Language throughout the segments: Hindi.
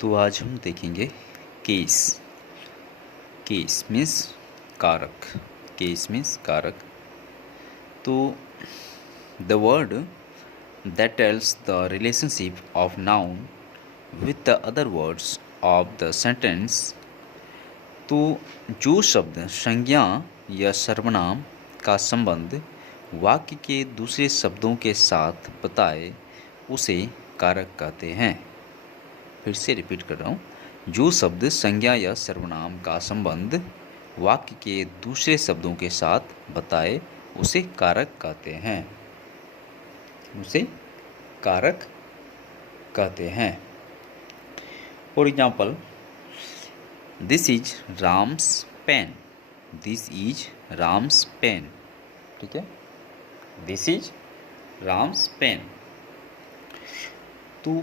तो आज हम देखेंगे केस। केस मीन्स कारक। केस मीन्स कारक। तो the word that tells the relationship of noun with the other words of the sentence। तो जो शब्द संज्ञा या सर्वनाम का संबंध वाक्य के दूसरे शब्दों के साथ बताए उसे कारक कहते हैं। फिर से रिपीट कर रहा हूँ, जो शब्द संज्ञा या सर्वनाम का संबंध वाक्य के दूसरे शब्दों के साथ बताए उसे कारक कहते हैं। उसे कारक कहते हैं। For example, this is Ram's pen. This is Ram's pen. ठीक है, दिस इज राम्स पेन। तो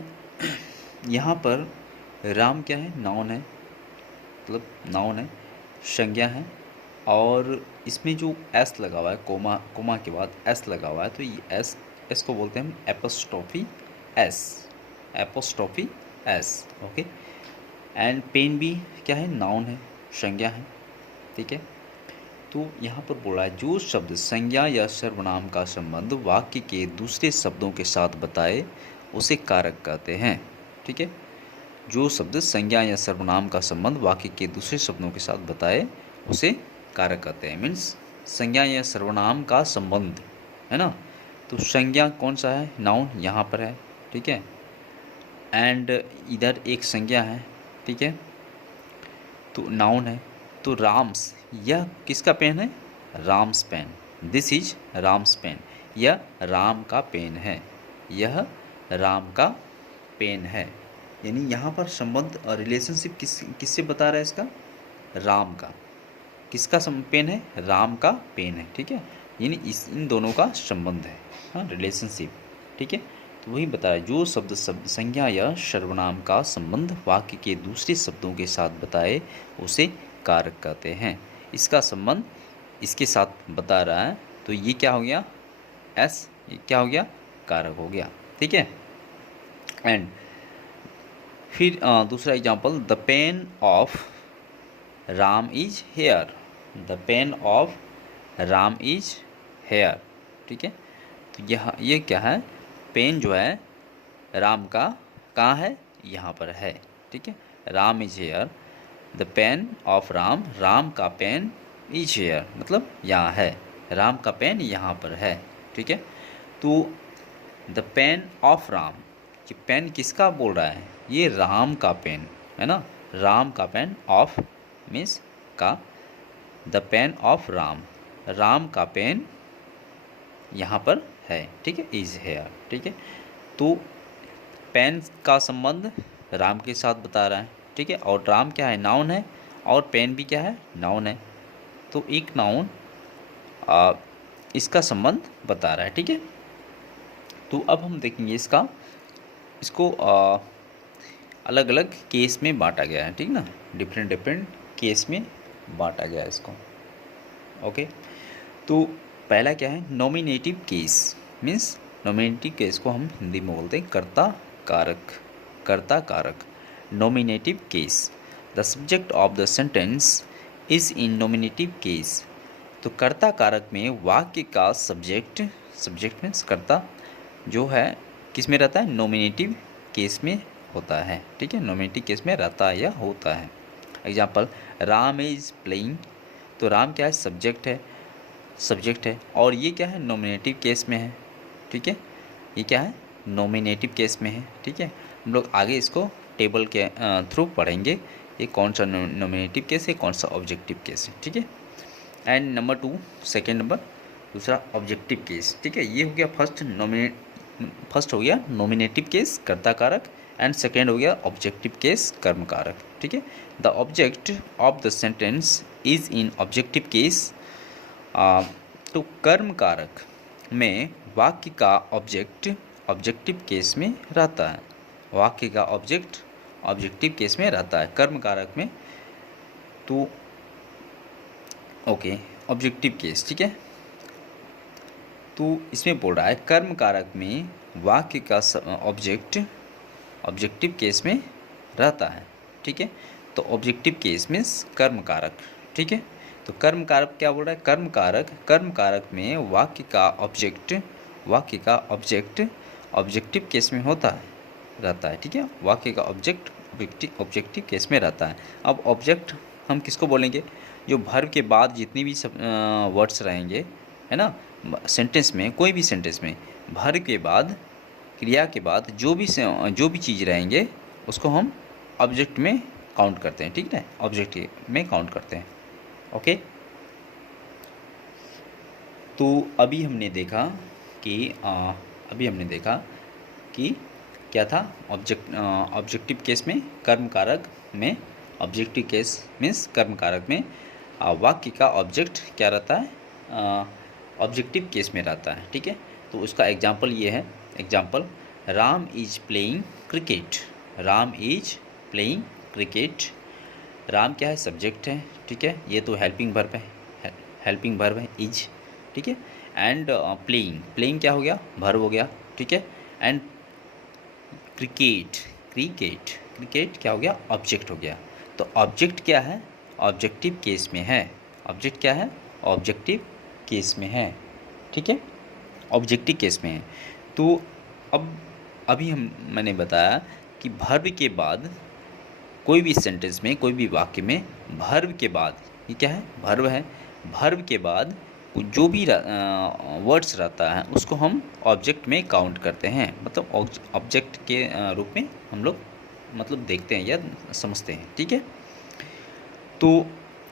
यहाँ पर राम क्या है? नाउन है, मतलब नाउन है, संज्ञा है। और इसमें जो एस लगा हुआ है, कोमा के बाद एस लगा हुआ है, तो ये एस को बोलते हैं हम apostrophe S. Apostrophe S. Okay. And pen भी क्या है? नाउन है, संज्ञा है। ठीक है। तो यहाँ पर बोला है जो शब्द संज्ञा या सर्वनाम का संबंध वाक्य के दूसरे शब्दों के साथ बताए उसे कारक कहते हैं। ठीक है, जो शब्द संज्ञा या सर्वनाम का संबंध वाक्य के दूसरे शब्दों के साथ बताए उसे कारक कहते हैं। मीन्स संज्ञा या सर्वनाम का संबंध है ना। तो संज्ञा कौन सा है? नाउन यहाँ पर है। ठीक है। एंड इधर एक संज्ञा है। ठीक है, तो नाउन है। तो राम्स, यह किसका पेन है? Ram's pen. This is Ram's pen. यह राम का पेन है। यह राम का पेन है। यानी यहाँ पर संबंध और रिलेशनशिप किससे बता रहा है? इसका राम का। किसका पेन है? राम का पेन है। ठीक है, यानी इन दोनों का संबंध है, हाँ, रिलेशनशिप। ठीक है, तो वही बता रहा है जो शब्द संज्ञा या सर्वनाम का संबंध वाक्य के दूसरे शब्दों के साथ बताए उसे कारक कहते हैं। इसका संबंध इसके साथ बता रहा है, तो ये क्या हो गया? एस। ये क्या हो गया? कारक हो गया। ठीक है। एंड फिर दूसरा example, the pain of Ram is here. The pain of Ram is here. ठीक है, तो ये क्या है? पेन जो है राम का कहाँ है? यहाँ पर है। ठीक है, Ram is here. The pain of Ram, Ram का पेन इज हेयर, मतलब यहाँ है। राम का पेन यहाँ पर है। ठीक है, तो द पेन ऑफ राम, ये पेन किसका बोल रहा है? ये राम का पेन है ना। राम का पेन, ऑफ मीन्स का, the pain of Ram, Ram का पेन यहाँ पर है। ठीक है, इज हेयर। ठीक है, तो पेन का संबंध राम के साथ बता रहा है। ठीक है, और राम क्या है? नाउन है, और पेन भी क्या है? नाउन है। तो एक नाउन इसका संबंध बता रहा है। ठीक है, तो अब हम देखेंगे इसको अलग अलग केस में बांटा गया है। ठीक ना, डिफरेंट केस में बांटा गया है इसको। ओके, तो पहला क्या है? Nominative case. Means nominative case को हम हिंदी में बोलते हैं कर्ता कारक। कर्ता कारक, nominative case. The subject of the sentence is in nominative case. तो कर्ता कारक में वाक्य का सब्जेक्ट मीन्स कर्ता जो है किस में रहता है? नॉमिनेटिव केस में होता है। ठीक है, नॉमिनेटिव केस में रहता है या होता है। Example, Ram is playing. तो राम क्या है? सब्जेक्ट है, और ये क्या है? नॉमिनेटिव केस में है। ठीक है, ये क्या है? नॉमिनेटिव केस में है। ठीक है, हम लोग आगे इसको टेबल के थ्रू पढ़ेंगे, ये कौन सा नॉमिनेटिव केस है, कौन सा ऑब्जेक्टिव केस है। ठीक है, एंड नंबर 2, सेकेंड नंबर, दूसरा ऑब्जेक्टिव केस। ठीक है, ये हो गया फर्स्ट हो गया नॉमिनेटिव केस कर्ता कारक, एंड सेकेंड हो गया ऑब्जेक्टिव केस कर्म कारक। ठीक है, the object of the sentence is in objective case. तो कर्म कारक में वाक्य का ऑब्जेक्ट ऑब्जेक्टिव केस में रहता है। वाक्य का ऑब्जेक्ट ऑब्जेक्टिव केस में रहता है कर्म कारक में। तो ओके, ऑब्जेक्टिव केस। ठीक है, तो इसमें बोल रहा है कर्म कारक में वाक्य का ऑब्जेक्ट ऑब्जेक्टिव केस में रहता है, ठीक है। तो ऑब्जेक्टिव केस मीन्स कर्म कारक, ठीक है। तो कर्म कारक क्या बोल रहा है, कर्म कारक में वाक्य का ऑब्जेक्ट ऑब्जेक्टिव केस में रहता है, ठीक है। वाक्य का ऑब्जेक्ट ऑब्जेक्टिव केस में रहता है। अब ऑब्जेक्ट हम किसको बोलेंगे, जो वर्ब के बाद जितनी भी सब वर्ड्स रहेंगे, है ना, सेंटेंस में, कोई भी सेंटेंस में वर्ब के बाद, क्रिया के बाद जो भी चीज़ रहेंगे उसको हम ऑब्जेक्ट में काउंट करते हैं, ठीक है, ऑब्जेक्ट में काउंट करते हैं। ओके, तो अभी हमने देखा कि क्या था, ऑब्जेक्टिव केस में कर्म कारक में, ऑब्जेक्टिव केस मीन्स कर्म कारक में वाक्य का ऑब्जेक्ट क्या रहता है, ऑब्जेक्टिव केस में रहता है, ठीक है। तो उसका एग्जाम्पल ये है, example, Ram is playing cricket. Ram is playing cricket. Ram क्या है, सब्जेक्ट है, ठीक है, ये तो हेल्पिंग वर्ब है, हेल्पिंग वर्ब है इज, ठीक है। एंड प्लेइंग क्या हो गया, वर्ब हो गया, ठीक है। एंड क्रिकेट क्या हो गया, ऑब्जेक्ट हो गया। तो ऑब्जेक्ट क्या है, ऑब्जेक्टिव केस में है। ऑब्जेक्ट क्या है, ऑब्जेक्टिव केस में है, ठीक है, ऑब्जेक्टिव केस में है। तो अब मैंने बताया कि वर्ब के बाद कोई भी सेंटेंस में, कोई भी वाक्य में वर्ब के बाद, ये क्या है, वर्ब है, वर्ब के बाद जो भी वर्ड्स रहता है उसको हम ऑब्जेक्ट में काउंट करते हैं, मतलब ऑब्जेक्ट के रूप में हम लोग मतलब देखते हैं या समझते हैं, ठीक है। तो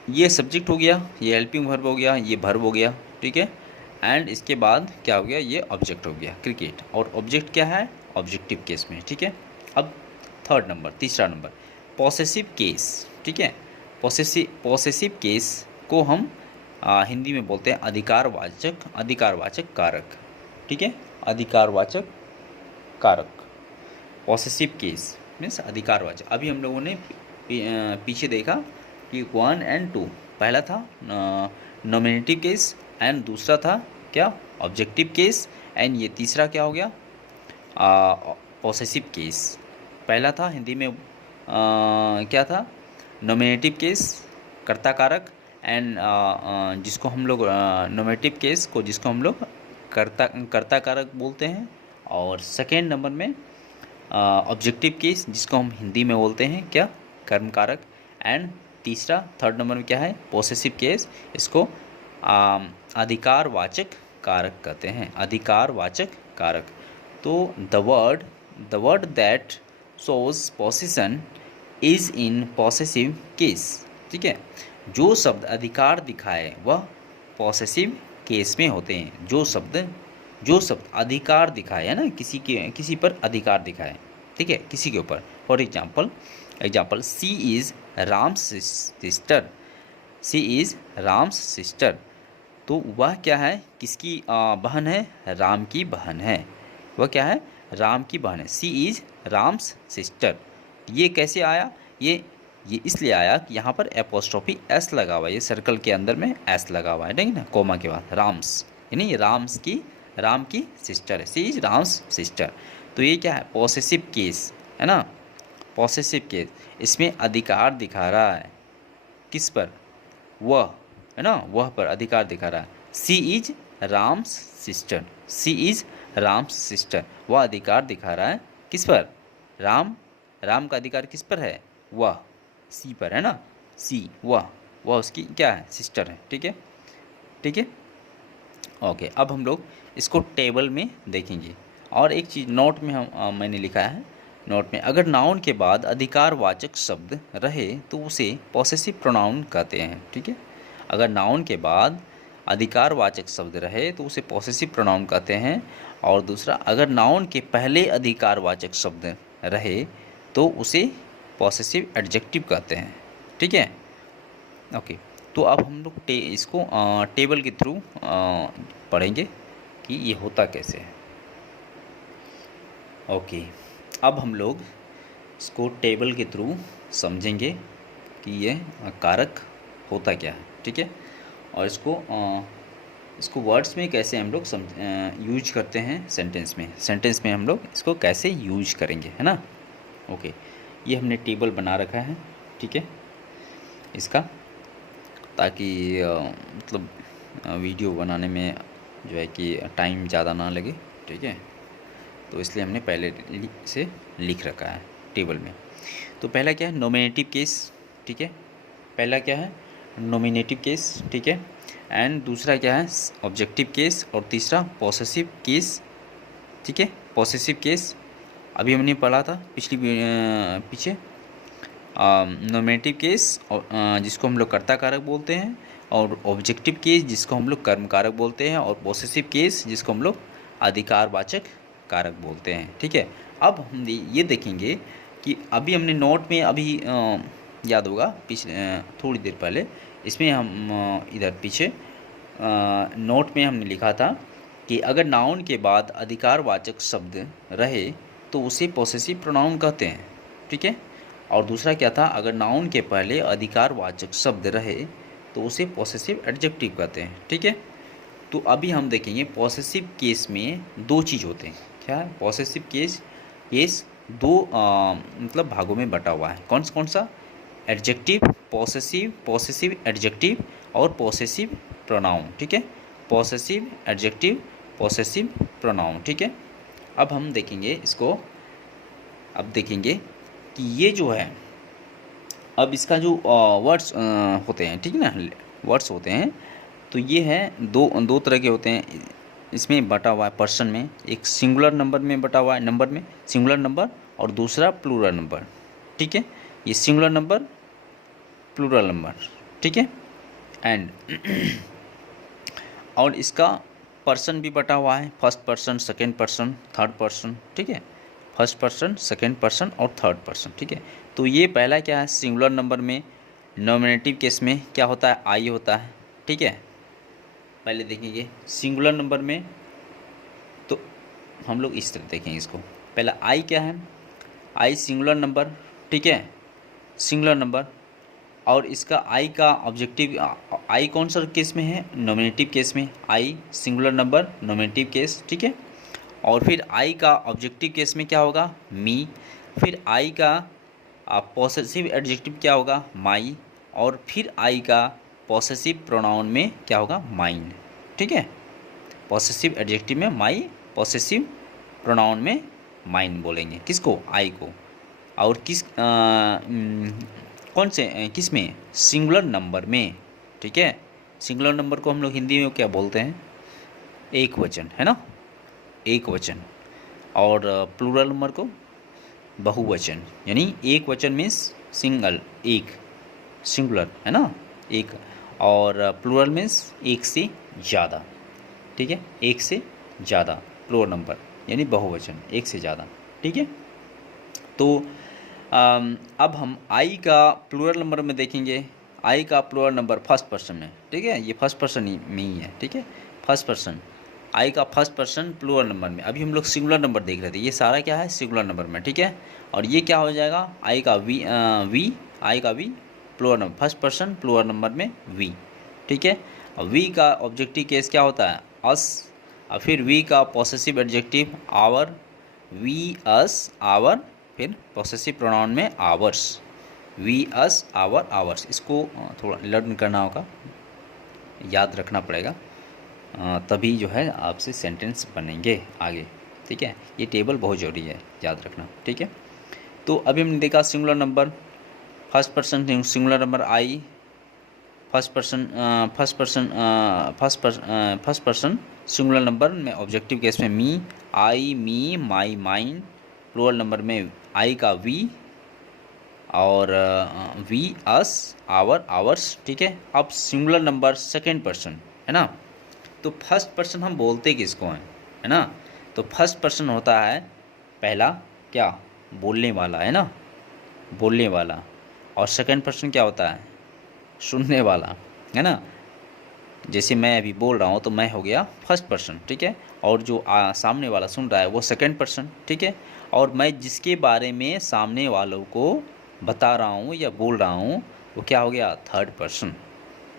ये सब्जेक्ट हो गया, ये हेल्पिंग वर्ब हो गया, ये वर्ब हो गया, ठीक है। एंड इसके बाद क्या हो गया, ये ऑब्जेक्ट हो गया क्रिकेट, और ऑब्जेक्ट क्या है, ऑब्जेक्टिव केस में, ठीक है। अब तीसरा नंबर पॉसेसिव केस, ठीक है। पॉसेसिव केस को हम हिंदी में बोलते हैं अधिकारवाचक कारक, ठीक है, अधिकारवाचक कारक। पॉसेसिव केस मीन्स अधिकारवाचक। अभी हम लोगों ने पीछे देखा कि 1 और 2, पहला था नॉमिनेटिव केस एंड दूसरा था क्या, ऑब्जेक्टिव केस, एंड ये तीसरा क्या हो गया, पॉसेसिव केस। पहला था हिंदी में क्या था, नॉमिनेटिव केस, कर्ता कारक, एंड जिसको हम लोग नॉमिनेटिव केस को जिसको हम लोग कर्ता कारक बोलते हैं, और सेकेंड नंबर में ऑब्जेक्टिव केस जिसको हम हिंदी में बोलते हैं क्या, कर्म कारक, एंड थर्ड नंबर में क्या है, पॉसेसिव केस, इसको अधिकारवाचक कारक कहते हैं, अधिकारवाचक कारक। तो the word that shows possession is in possessive case, ठीक है। जो शब्द अधिकार दिखाए वह पॉसेसिव केस में होते हैं। जो शब्द अधिकार दिखाए, है ना, किसी पर अधिकार दिखाए, ठीक है, किसी के ऊपर। For example she is Ram's sister. She is Ram's sister. तो वह क्या है, किसकी बहन है, राम की बहन है। वह क्या है, राम की बहन है। सी इज़ राम्स सिस्टर। ये कैसे आया, ये इसलिए आया कि यहाँ पर एपोस्ट्रोफी एस लगा हुआ है, ये सर्कल के अंदर में एस लगा हुआ है, ठीक है ना, कोमा के बाद राम्स, यानी राम की सिस्टर है, सी इज राम्स सिस्टर। तो ये क्या है, पॉसेसिव केस है ना, पॉसेसिव केस, इसमें अधिकार दिखा रहा है किस पर, वह, है ना, वह पर अधिकार दिखा रहा है। She is Ram's sister, she is Ram's sister, वह अधिकार दिखा रहा है किस पर, राम का अधिकार किस पर है, वह, सी पर, है ना, सी, वह उसकी क्या है, सिस्टर है, ठीक है, ठीक है। ओके, अब हम लोग इसको टेबल में देखेंगे। और एक चीज़ नोट में मैंने लिखा है, नोट में अगर नाउन के बाद अधिकारवाचक शब्द रहे तो उसे पॉसेसिव प्रोनाउन कहते हैं, ठीक है। अगर नाउन के बाद अधिकारवाचक शब्द रहे तो उसे पॉसेसिव प्रोनाउन कहते हैं। और दूसरा, अगर नाउन के पहले अधिकारवाचक शब्द रहे तो उसे पॉसेसिव एडजेक्टिव कहते हैं, ठीक है। ओके, तो अब हम लोग इसको टेबल के थ्रू पढ़ेंगे कि ये होता कैसे है। ओके, अब हम लोग इसको टेबल के थ्रू समझेंगे कि ये कारक होता क्या है, ठीक है। और इसको वर्ड्स में कैसे हम लोग यूज करते हैं, सेंटेंस में हम लोग इसको कैसे यूज करेंगे, है ना। ओके, ये हमने टेबल बना रखा है, ठीक है, इसका, ताकि मतलब वीडियो बनाने में जो है कि टाइम ज़्यादा ना लगे, ठीक है। तो इसलिए हमने पहले से लिख रखा है टेबल में। तो पहला क्या है, नॉमिनेटिव केस, ठीक है, पहला क्या है नॉमिनेटिव केस, ठीक है, एंड दूसरा क्या है ऑब्जेक्टिव केस, और तीसरा पॉसेसिव केस, ठीक है। पॉसेसिव केस अभी हमने पढ़ा था पीछे, नॉमिनेटिव केस जिसको हम लोग कर्ता कारक बोलते हैं, और ऑब्जेक्टिव केस जिसको हम लोग कर्म कारक बोलते हैं, और पॉसेसिव केस जिसको हम लोग अधिकारवाचक कारक बोलते हैं, ठीक है। अब हम ये देखेंगे कि अभी हमने नोट में अभी याद होगा पिछले थोड़ी देर पहले इसमें हम इधर पीछे नोट में हमने लिखा था कि अगर नाउन के बाद अधिकारवाचक शब्द रहे तो उसे पॉसेसिव प्रोनाउन कहते हैं, ठीक है। और दूसरा क्या था, अगर नाउन के पहले अधिकारवाचक शब्द रहे तो उसे पॉसेसिव एडजेक्टिव कहते हैं, ठीक है। तो अभी हम देखेंगे पॉसेसिव केस में दो चीज़ होते हैं। क्या है पॉसेसिव केस दो मतलब भागों में बटा हुआ है। कौन सा, एडजेक्टिव, पॉसेसिव एडजेक्टिव और पॉसेसिव प्रोनाउन, ठीक है। पॉसेसिव एडजेक्टिव, पॉसेसिव प्रोनाउन, ठीक है। अब हम देखेंगे इसको, अब देखेंगे कि ये जो है, अब इसका जो वर्ड्स होते हैं, ठीक है ना, वर्ड्स होते हैं, तो ये है दो तरह के होते हैं। इसमें बटा हुआ है पर्सन में, एक सिंगुलर नंबर में बटा हुआ है, नंबर में सिंगुलर नंबर, और दूसरा प्लूरल नंबर, ठीक है। ये सिंगुलर नंबर, प्लूरल नंबर, ठीक है। एंड और इसका पर्सन भी बटा हुआ है, first person, second person, third person, ठीक है। फर्स्ट पर्सन, सेकेंड पर्सन और थर्ड पर्सन, ठीक है। तो ये पहला क्या है, सिंगुलर नंबर में नॉमिनेटिव केस में क्या होता है, आई होता है, ठीक है। पहले देखेंगे सिंगुलर नंबर में, तो हम लोग इस तरह देखेंगे इसको। पहला आई क्या है, आई सिंगुलर नंबर, ठीक है, सिंगुलर नंबर, और इसका आई का ऑब्जेक्टिव, आई कौन सा केस में है, नॉमिनेटिव केस में, आई सिंगुलर नंबर नॉमिनेटिव केस, ठीक है। और फिर आई का ऑब्जेक्टिव केस में क्या होगा, मी। फिर आई का पॉसेसिव एडजेक्टिव क्या होगा, माई। और फिर आई का पॉसेसिव प्रोनाउन में क्या होगा, माइन, ठीक है। पॉसेसिव एडजेक्टिव में माई, पॉसेसिव प्रोनाउन में माइन बोलेंगे, किसको, आई को। और कौन से किस में, सिंगुलर नंबर में, ठीक है। सिंगुलर नंबर को हम लोग हिंदी में क्या बोलते हैं, एक वचन, है ना, एक वचन। और प्लूरल नंबर को बहुवचन, यानी एक वचन मीन्स सिंगल, एक, सिंगुलर, है ना, एक, और प्लूरल मीन्स एक से ज़्यादा, ठीक है, एक से ज़्यादा, प्लूरल नंबर यानी बहुवचन, एक से ज़्यादा, ठीक है। तो अब हम आई का प्लूरल नंबर में देखेंगे, आई का प्लूरल नंबर फर्स्ट पर्सन में, ठीक है, ये फर्स्ट पर्सन में ही है, ठीक है, फर्स्ट पर्सन, आई का फर्स्ट पर्सन प्लूरल नंबर में। अभी हम लोग सिंगुलर नंबर देख रहे थे, ये सारा क्या है, सिंगुलर नंबर में, ठीक है। और ये क्या हो जाएगा, आई का आई का we plural number, first person plural number में वी, ठीक है। और वी का ऑब्जेक्टिव केस क्या होता है, अस। और फिर वी का possessive adjective our, we us our, फिर पॉसेसिव प्रोनाउन में ours, we us our ours. इसको थोड़ा लर्न करना होगा, याद रखना पड़ेगा, तभी जो है आपसे सेंटेंस बनेंगे आगे, ठीक है। ये टेबल बहुत ज़रूरी है, याद रखना, ठीक है। तो अभी हमने देखा singular number, first person singular number I, first person singular number में ऑब्जेक्टिव केस में me, I, me, my, mine. Plural number में आई का वी, और वी, अस, आवर, आवर्स, ठीक है। अब सिंगुलर नंबर सेकेंड पर्सन, है ना, तो फर्स्ट पर्सन हम बोलते किसको हैं, है ना, तो फर्स्ट पर्सन होता है पहला क्या, बोलने वाला, है ना, बोलने वाला। और सेकंड पर्सन क्या होता है, सुनने वाला, है ना। जैसे मैं अभी बोल रहा हूँ तो मैं हो गया फर्स्ट पर्सन, ठीक है। और जो सामने वाला सुन रहा है वो सेकंड पर्सन, ठीक है। और मैं जिसके बारे में सामने वालों को बता रहा हूँ या बोल रहा हूँ वो क्या हो गया, थर्ड पर्सन,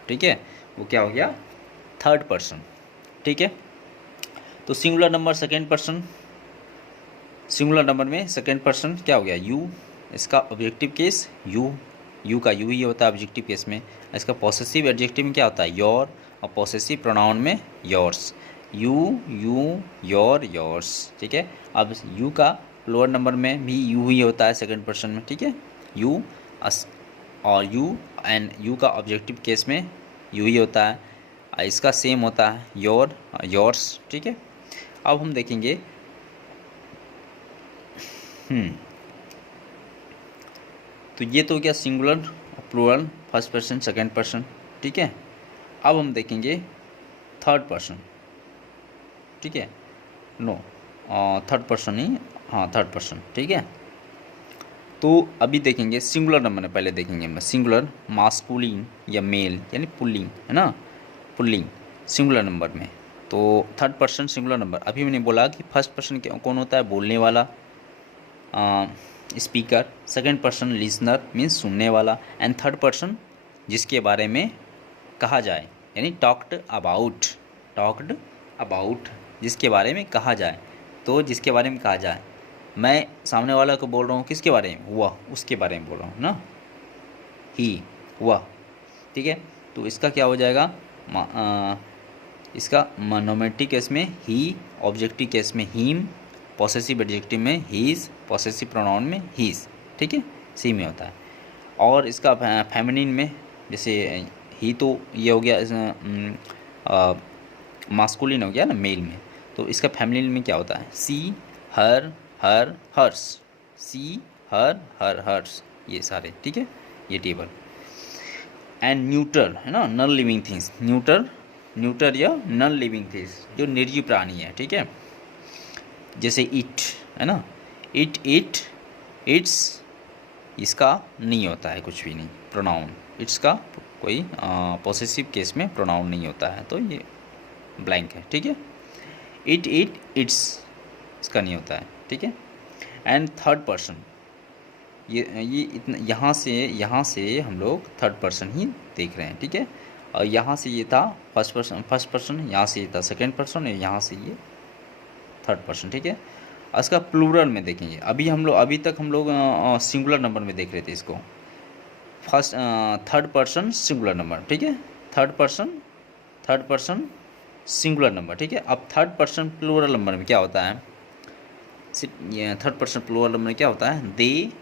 ठीक है, वो क्या हो गया, थर्ड पर्सन, ठीक है। तो singular number second person, singular number में सेकेंड पर्सन क्या हो गया, यू, इसका ऑब्जेक्टिव केस यू का यू ही होता है ऑब्जेक्टिव केस में। इसका पॉसेसिव एडजेक्टिव में क्या होता है? योर, और पॉसेसिव प्रोनाउन में योर्स। यू योर योर्स, ठीक है। अब यू का प्लूरल नंबर में भी यू ही होता है सेकंड पर्सन में, ठीक है। यू और यू का ऑब्जेक्टिव केस में यू ही होता है। इसका सेम होता है योर योर्स, ठीक है। अब हम देखेंगे तो ये तो क्या singular plural first person second person, ठीक है। अब हम देखेंगे थर्ड पर्सन, ठीक है। नो, थर्ड पर्सन ही, हाँ थर्ड पर्सन, ठीक है। तो अभी देखेंगे सिंगुलर नंबर में, पहले देखेंगे हम सिंगुलर मास्कुलिन या मेल यानी पुल्लिंग, है ना, पुल्लिंग सिंगुलर नंबर में। तो थर्ड पर्सन सिंगुलर नंबर, अभी मैंने बोला कि फर्स्ट पर्सन कौन होता है? बोलने वाला, speaker. Second person listener means सुनने वाला। एंड थर्ड पर्सन जिसके बारे में कहा जाए, यानी टॉक्ड अबाउट जिसके बारे में कहा जाए। तो जिसके बारे में कहा जाए, मैं सामने वाला को बोल रहा हूँ किसके बारे में? वह, उसके बारे में बोल रहा हूँ ना, ही, वह, ठीक है। तो इसका क्या हो जाएगा? इसका नोमेटिक केस में ही, ऑब्जेक्टिव केस में हिम, पॉसेसिव एडजेक्टिव में हीज, पॉसेसिव प्रोनाउन में हीज, ठीक है, सी में होता है। और इसका फेमिनिन में जैसे ही, तो ये हो गया मास्कुलिन हो गया ना मेल में। तो इसका फेमिनिन में क्या होता है? सी, हर, हर्स, सी, हर, हर्स, ये सारे, ठीक है, ये टेबल। एंड न्यूटर है ना, नॉन लिविंग थिंग्स, न्यूटर या नॉन लिविंग थिंग्स जो निर्जीव प्राणी है, ठीक है। जैसे इट है ना, इट्स, इसका नहीं होता है कुछ भी नहीं प्रोनाउन, इट्स का कोई पॉसेसिव केस में प्रोनाउन नहीं होता है, तो ये ब्लैंक है, ठीक है। इट्स, इसका नहीं होता है, ठीक है। एंड थर्ड पर्सन, ये इतना, यहाँ से हम लोग थर्ड पर्सन ही देख रहे हैं, ठीक है। और यहाँ से ये था फर्स्ट पर्सन, यहाँ से ये था सेकंड पर्सन, और यहाँ से ये थर्ड पर्सन, ठीक है। इसका प्लूरल में देखेंगे, अभी तक हम लोग सिंगुलर नंबर में देख रहे थे इसको, first third person singular number, ठीक है। थर्ड पर्सन सिंगुलर नंबर, ठीक है। अब थर्ड पर्सन प्लूरल नंबर में क्या होता है? थर्ड पर्सन प्लूरल नंबर में क्या होता है? दे,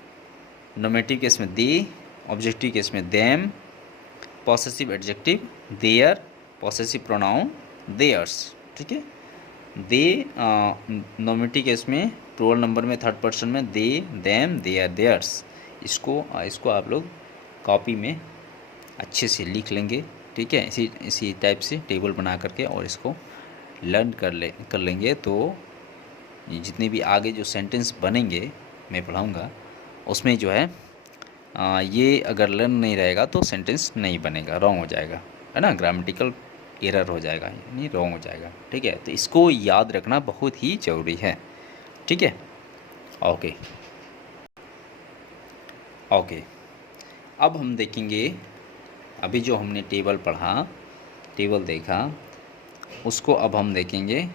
नोमेटिव केस में दे, ऑब्जेक्टिव केस में them, possessive adjective their, possessive pronoun theirs, ठीक है। दे नोमेटिव केस में प्लूरल नंबर में थर्ड पर्सन में दे, देम, देयर, देयर्स। इसको आप लोग कॉपी में अच्छे से लिख लेंगे, ठीक है, इसी टाइप से टेबल बना करके, और इसको लर्न कर लेंगे। तो जितने भी आगे जो सेंटेंस बनेंगे मैं पढ़ाऊँगा उसमें जो है ये अगर लर्न नहीं रहेगा तो सेंटेंस नहीं बनेगा, रॉन्ग हो जाएगा, है ना, ग्रामेटिकल एरर हो जाएगा, यानी रॉन्ग हो जाएगा, ठीक है। तो इसको याद रखना बहुत ही ज़रूरी है, ठीक है। ओके, अब हम देखेंगे, अभी जो हमने टेबल पढ़ा, टेबल देखा, उसको अब हम देखेंगे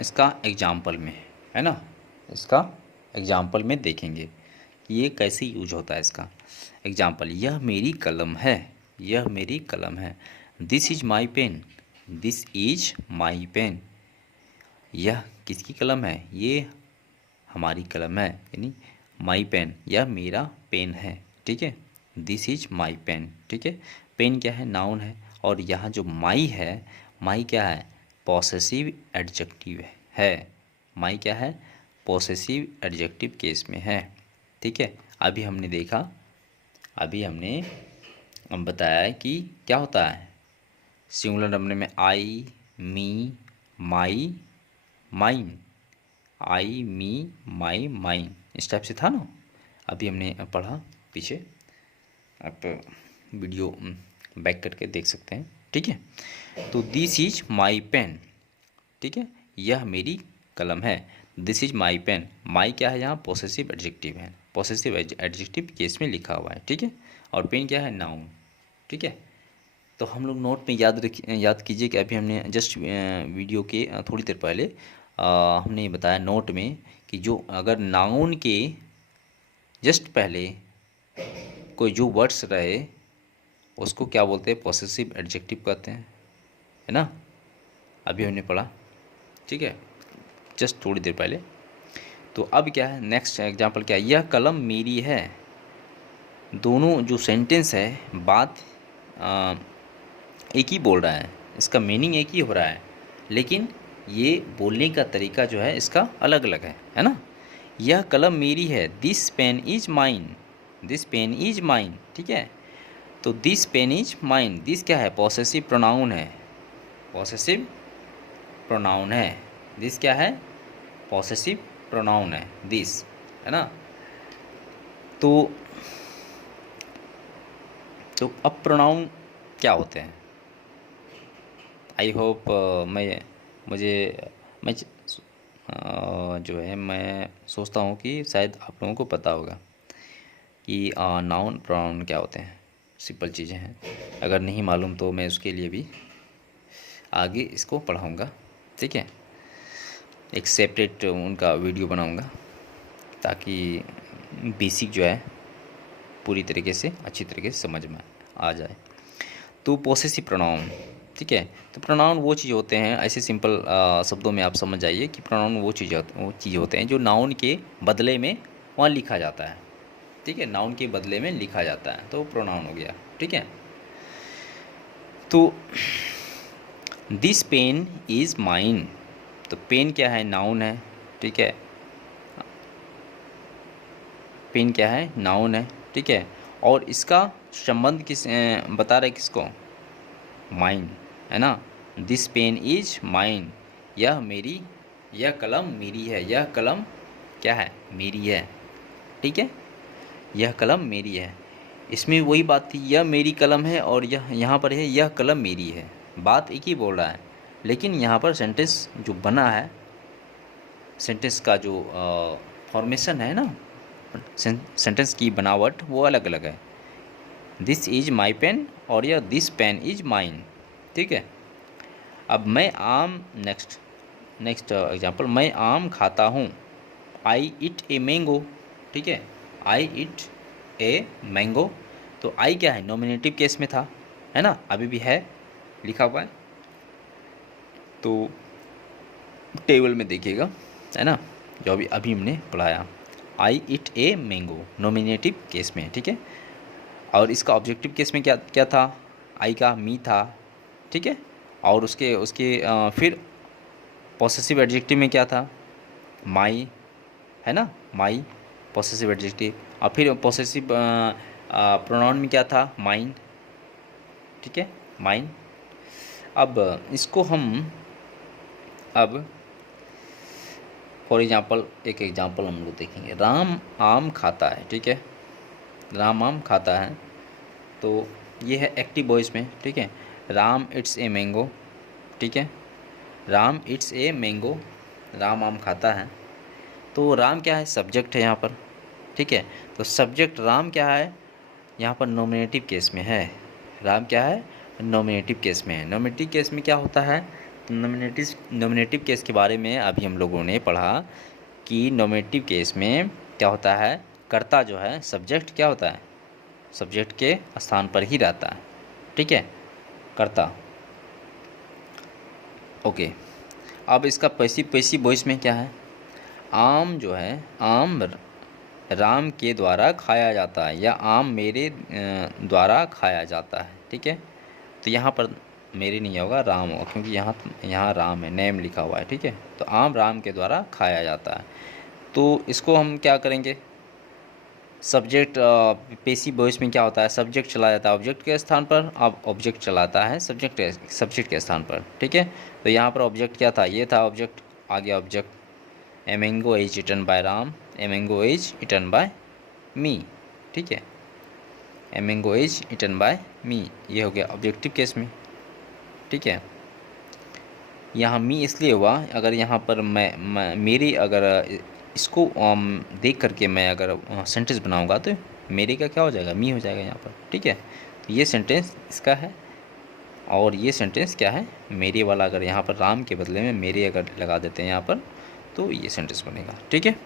इसका एग्जाम्पल में, है ना, इसका एग्जाम्पल में देखेंगे कि ये कैसे यूज होता है इसका एग्जाम्पल। यह मेरी कलम है, यह मेरी कलम है। This is my pen, this is my pen. यह किसकी कलम है? ये हमारी कलम है, यानी माई पेन, यह मेरा पेन है, ठीक है। दिस इज माई पेन, ठीक है। पेन क्या है? नाउन है। और यहाँ जो माई है, माई क्या है? पॉसेसिव एडजेक्टिव है। माई क्या है? पॉसेसिव एडजेक्टिव केस में है, ठीक है। अभी हमने देखा, अभी हमने बताया कि क्या होता है सिंगुलर नंबर में आई, me, my, mine, I, me, my, mine, इस टाइप से था ना, अभी हमने पढ़ा पीछे, आप वीडियो बैक करके देख सकते हैं, ठीक है। तो दिस इज माई पेन, ठीक है, यह मेरी कलम है। दिस इज माई पेन, माई क्या है यहाँ? पॉसेसिव एडजेक्टिव है, पॉसेसिव एडजेक्टिव केस में लिखा हुआ है, ठीक है। और पेन क्या है? नाउन, ठीक है। तो हम लोग नोट में याद कीजिए कि अभी हमने जस्ट वीडियो के थोड़ी देर पहले हमने बताया नोट में कि कि जो अगर नाउन के जस्ट पहले कोई जो वर्ड्स रहे उसको क्या बोलते हैं, पॉसेसिव एडजेक्टिव कहते हैं, है ना, अभी हमने पढ़ा, ठीक है, जस्ट थोड़ी देर पहले। तो अब क्या है, नेक्स्ट एग्जांपल क्या है, यह कलम मेरी है। दोनों जो सेंटेंस है, बात एक ही बोल रहा है, इसका मीनिंग एक ही हो रहा है, लेकिन ये बोलने का तरीका जो है इसका अलग अलग है ना। यह कलम मेरी है, this pen is mine, this pen is mine, ठीक है। तो this pen is mine, this क्या है, पॉसेसिव प्रोनाउन है, पॉसेसिव प्रोनाउन है, दिस क्या है, पॉसेसिव प्रोनाउन है, दिस, है ना। तो अब प्रोनाउन क्या होते हैं, आई होप मैं जो है मैं सोचता हूँ कि शायद आप लोगों को पता होगा कि नाउन प्रोनाउन क्या होते हैं, सिंपल चीज़ें हैं। अगर नहीं मालूम तो मैं उसके लिए भी आगे इसको पढ़ाऊँगा, ठीक है, एक सेपरेट उनका वीडियो बनाऊँगा ताकि बेसिक जो है पूरी तरीके से अच्छी तरीके से समझ में आ जाए। तो पॉसेसिव प्रोनाउन, ठीक है। तो प्रोनाउन वो चीज़ होते हैं, ऐसे सिंपल शब्दों में आप समझ जाइए कि प्रोनाउन वो चीज़ होते हैं जो नाउन के बदले में वहाँ लिखा जाता है, ठीक है, नाउन के बदले में लिखा जाता है, तो प्रोनाउन हो गया, ठीक है। तो दिस पेन इज़ माइन, तो पेन क्या है, नाउन है, ठीक है, पेन क्या है, नाउन है, ठीक है। और इसका संबंध किस बता रहे किसको, माइन, है ना। दिस पेन इज माइन, यह मेरी, यह कलम मेरी है, यह कलम क्या है, मेरी है, ठीक है, यह कलम मेरी है। इसमें वही बात थी, यह मेरी कलम है और यह यहाँ पर है यह कलम मेरी है, बात एक ही बोल रहा है, लेकिन यहाँ पर सेंटेंस जो बना है, सेंटेंस का जो फॉर्मेशन है ना, सेंटेंस की बनावट वो अलग अलग है। दिस इज माई पेन और यह दिस पेन इज माइन, ठीक है। अब मैं आम, नेक्स्ट एग्जांपल, मैं आम खाता हूँ, आई इट ए मैंगो, ठीक है, आई इट ए मैंगो। तो आई क्या है, नॉमिनेटिव केस में था, है ना, अभी भी है लिखा हुआ है, तो टेबल में देखिएगा, है ना, जो अभी हमने पढ़ाया, I eat a mango nominative case में, ठीक है। और इसका ऑब्जेक्टिव केस में क्या क्या था, आई का मी था, ठीक है, और उसके उसके फिर पॉसेसिव एडजेक्टिव में क्या था, माई, है ना, माई पॉसेसिव एडजेक्टिव, और फिर पॉसेसिव प्रोनाउन में क्या था, माइन, ठीक है, माइन। अब इसको हम अब फॉर एग्जांपल एक एग्जांपल हम लोग देखेंगे, राम आम खाता है, ठीक है, राम आम खाता है, तो ये है एक्टिव वॉइस में, ठीक है, राम इट्स ए मैंगो, ठीक है, Ram it's a mango, Ram आम खाता है। तो राम क्या है, सब्जेक्ट है यहाँ पर, ठीक है, तो सब्जेक्ट राम क्या है, यहाँ पर नॉमिनेटिव केस में है, राम क्या है, नॉमिनेटिव केस में है। नॉमिनेटिव केस में क्या होता है, नॉमिनेटिव केस के बारे में अभी हम लोगों ने पढ़ा कि नॉमिनेटिव केस में क्या होता है, कर्ता जो है, सब्जेक्ट क्या होता है, सब्जेक्ट के स्थान पर ही रहता है, ठीक है, कर्ता, ओके। अब इसका पैसिव वॉइस में क्या है, आम जो है, आम राम के द्वारा खाया जाता है, या आम मेरे द्वारा खाया जाता है, ठीक है। तो यहाँ पर मेरे नहीं होगा, राम होगा, क्योंकि यहाँ राम है, नेम लिखा हुआ है, ठीक है। तो आम राम के द्वारा खाया जाता है, तो इसको हम क्या करेंगे, सब्जेक्ट पैसिव वॉइस में क्या होता है, सब्जेक्ट चला जाता है ऑब्जेक्ट के स्थान पर, अब ऑब्जेक्ट चलाता है सब्जेक्ट के स्थान पर, ठीक है। तो यहाँ पर ऑब्जेक्ट क्या था, ये था ऑब्जेक्ट, आ गया object, a mango is eaten by Ram, a mango is eaten by me, ठीक है, a mango is eaten by me, ये हो गया ऑब्जेक्टिव केस में, ठीक है। यहाँ मी इसलिए हुआ, अगर यहाँ पर मैं मेरी अगर इसको देख करके मैं अगर सेंटेंस बनाऊंगा तो मेरे का क्या हो जाएगा, मी हो जाएगा यहाँ पर, ठीक है। तो ये सेंटेंस इसका है, और ये सेंटेंस क्या है, मेरे वाला। अगर यहाँ पर राम के बदले में मेरे अगर लगा देते हैं यहाँ पर, तो ये सेंटेंस बनेगा। ठीक है,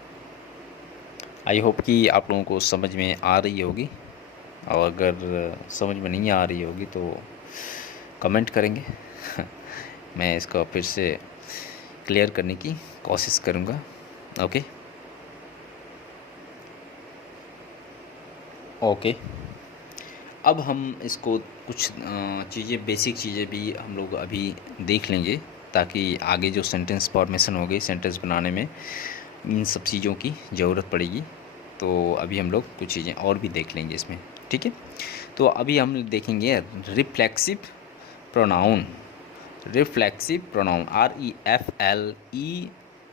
आई होप कि आप लोगों को समझ में आ रही होगी, और अगर समझ में नहीं आ रही होगी तो कमेंट करेंगे मैं इसको फिर से क्लियर करने की कोशिश करूँगा। ओके ओके, अब हम इसको कुछ चीज़ें, बेसिक चीज़ें भी हम लोग अभी देख लेंगे, ताकि आगे जो सेंटेंस फॉर्मेशन होगी सेंटेंस बनाने में इन सब चीज़ों की ज़रूरत पड़ेगी। तो अभी हम लोग कुछ चीज़ें और भी देख लेंगे इसमें। ठीक है, तो अभी हम देखेंगे reflexive pronoun. Reflexive pronoun,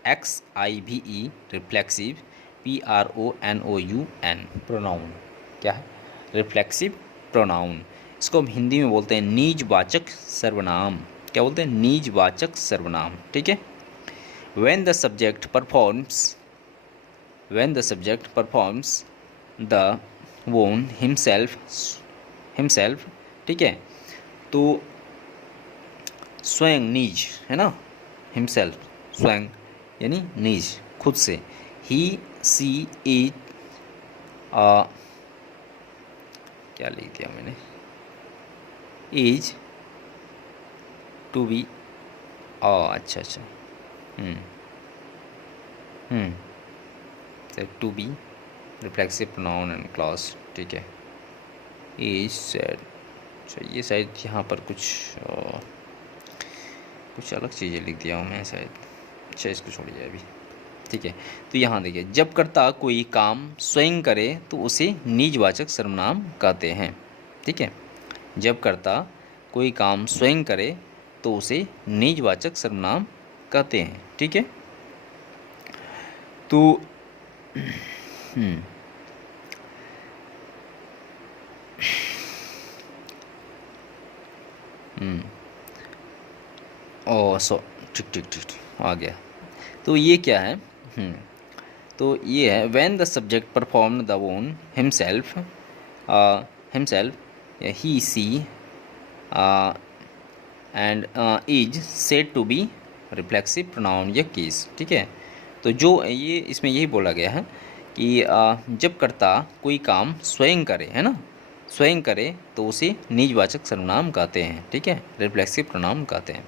REFLEXIVE, reflexive, PRONOUN, pronoun क्या है? Reflexive pronoun. इसको हम हिंदी में बोलते हैं निजवाचक सर्वनाम। क्या बोलते हैं? निजवाचक सर्वनाम। ठीक है, when the subject performs the noun himself, ठीक है, तो स्वयं, निज है ना, हिमसेल्फ स्वयं यानी निज, खुद से, ही सी इट, क्या लिख दिया मैंने, इज टू बी, अच्छा अच्छा, to be reflexive pronoun and clause. ठीक है, इज सेड, अच्छा ये शायद यहाँ पर कुछ अलग चीज़ें लिख दिया हूँ मैं शायद। अच्छा इसको छोड़िए अभी। ठीक है, तो यहाँ देखिए, जब कर्ता कोई काम स्वयं करे तो उसे निजवाचक सर्वनाम कहते हैं। ठीक है, जब कर्ता कोई काम स्वयं करे तो उसे निजवाचक सर्वनाम कहते हैं। ठीक है, तो ओ सो, ठीक ठीक ठीक आ गया। तो ये क्या है? तो ये है when the subject perform the one himself, he see and is said to be reflexive pronoun या केस। ठीक है, तो जो ये इसमें यही बोला गया है कि जब कर्ता कोई काम स्वयं करे, है ना, स्वयं करे तो उसे निजवाचक सर्वनाम कहते हैं। ठीक है, रिफ्लेक्सिव प्रोनाउन कहते हैं।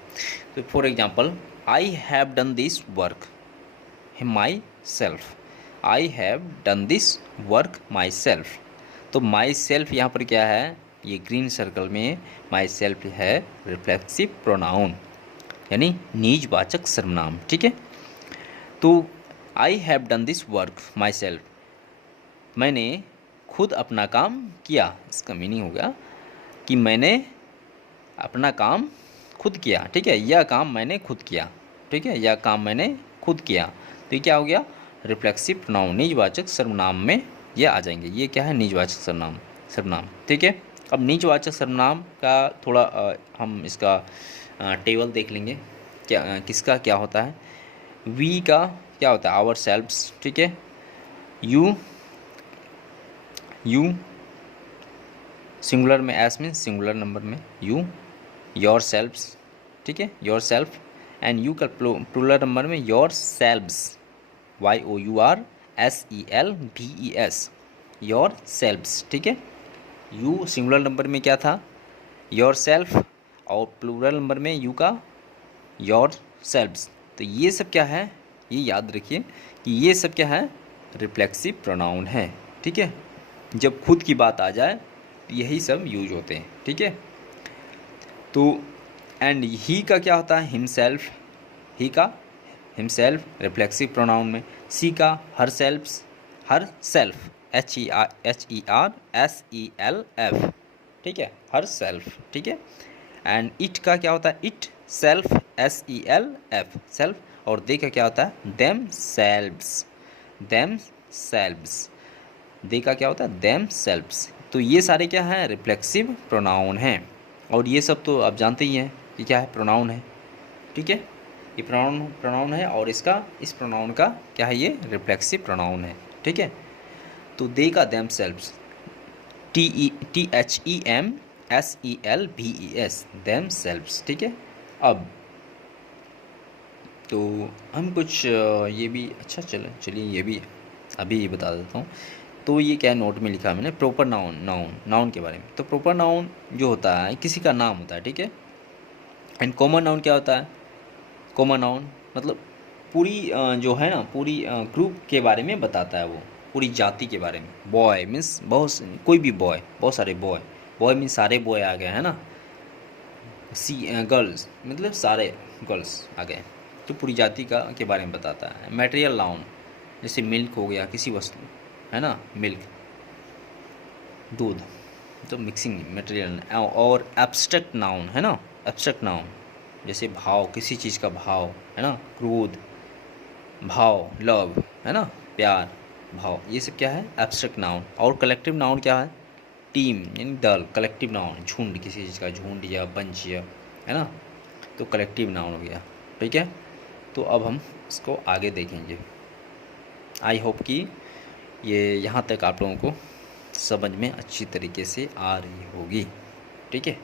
तो for example, I have done this work my self, I have done this work my self. तो माई सेल्फ यहाँ पर क्या है? ये ग्रीन सर्कल में माई सेल्फ है रिफ्लेक्सिव प्रोनाउन यानी निजवाचक सर्वनाम। ठीक है, तो I have done this work my self, मैंने खुद अपना काम किया। इसका मीनिंग होगा कि मैंने अपना काम खुद किया। ठीक है, यह काम मैंने खुद किया। ठीक है, यह काम मैंने खुद किया। तो ये क्या हो गया? रिफ्लेक्सिव प्रोनाउन, निजवाचक सर्वनाम में ये आ जाएंगे। ये क्या है? निजवाचक सर्वनाम। ठीक है, अब निजवाचक सर्वनाम का थोड़ा हम इसका टेबल देख लेंगे। क्या किसका क्या होता है? वी का क्या होता है? Ourselves. ठीक है, यू सिंगुलर में, एस मीन सिंगुलर नंबर में यू, योर सेल्व्स। ठीक है, योर सेल्फ। एंड यू का प्लूरल नंबर में yourselves, YOURSELVES, yourselves. ठीक है, यू सिंगुलर नंबर में क्या था? योर सेल्फ, और प्लूरल नंबर में यू का योर सेल्व्स। तो ये सब क्या है? ये याद रखिए कि ये सब क्या है? रिफ्लेक्सिव प्रोनाउन है। ठीक है, जब खुद की बात आ जाए यही सब यूज होते हैं। ठीक है, तो एंड ही का क्या होता है? हिमसेल्फ, ही का हिमसेल्फ रिफ्लेक्सिव प्रोनाउन में। सी का हर सेल्फ्स, हर सेल्फ, HERSELF। ठीक है, हर सेल्फ। ठीक है, एंड इट का क्या होता है? It self, SELF, self. और दे का क्या होता है? देम सेल्व्स, दे का क्या होता है? Them selves. तो ये सारे क्या हैं? रिफ्लेक्सिव प्रोनाउन हैं। और ये सब तो आप जानते ही हैं कि क्या है? प्रोनाउन है। ठीक है, ये प्रोनाउन है, और इस प्रोनाउन का क्या है? ये रिफ्लेक्सिव प्रोनाउन है। ठीक है, तो दे का them selves, THEMSELVES, them selves. ठीक है, अब तो हम कुछ ये भी अच्छा चलिए ये भी अभी ये बता देता हूँ। तो ये क्या है, नोट में लिखा है मैंने, प्रॉपर नाउन, नाउन के बारे में। तो प्रॉपर नाउन जो होता है किसी का नाम होता है, ठीक है। एंड कॉमन नाउन क्या होता है? कॉमन नाउन मतलब पूरी जो है ना, पूरी ग्रुप के बारे में बताता है वो, पूरी जाति के बारे में। बॉय मीन्स बहुत, कोई भी बॉय, बहुत सारे बॉय। बॉय मीन्स सारे बॉय आ गए, है ना। गर्ल्स मतलब सारे गर्ल्स आ गए। तो पूरी जाति का के बारे में बताता है। मटेरियल नाउन जैसे मिल्क हो गया, किसी वस्तु, है ना, मिल्क, दूध, तो मिक्सिंग मटेरियल। और एब्स्ट्रैक्ट नाउन, है ना, एब्स्ट्रैक्ट नाउन जैसे भाव, किसी चीज़ का भाव, है ना, क्रोध, भाव, लव, है ना, प्यार, भाव, ये सब क्या है, एब्स्ट्रैक्ट नाउन। और कलेक्टिव नाउन क्या है? टीम यानी दल, कलेक्टिव नाउन झुंड, किसी चीज़ का झुंड या बंच या, है ना, तो कलेक्टिव नाउन हो गया। ठीक है, तो अब हम इसको आगे देखेंगे। आई होप कि ये यहाँ तक आप लोगों को समझ में अच्छी तरीके से आ रही होगी। ठीक है।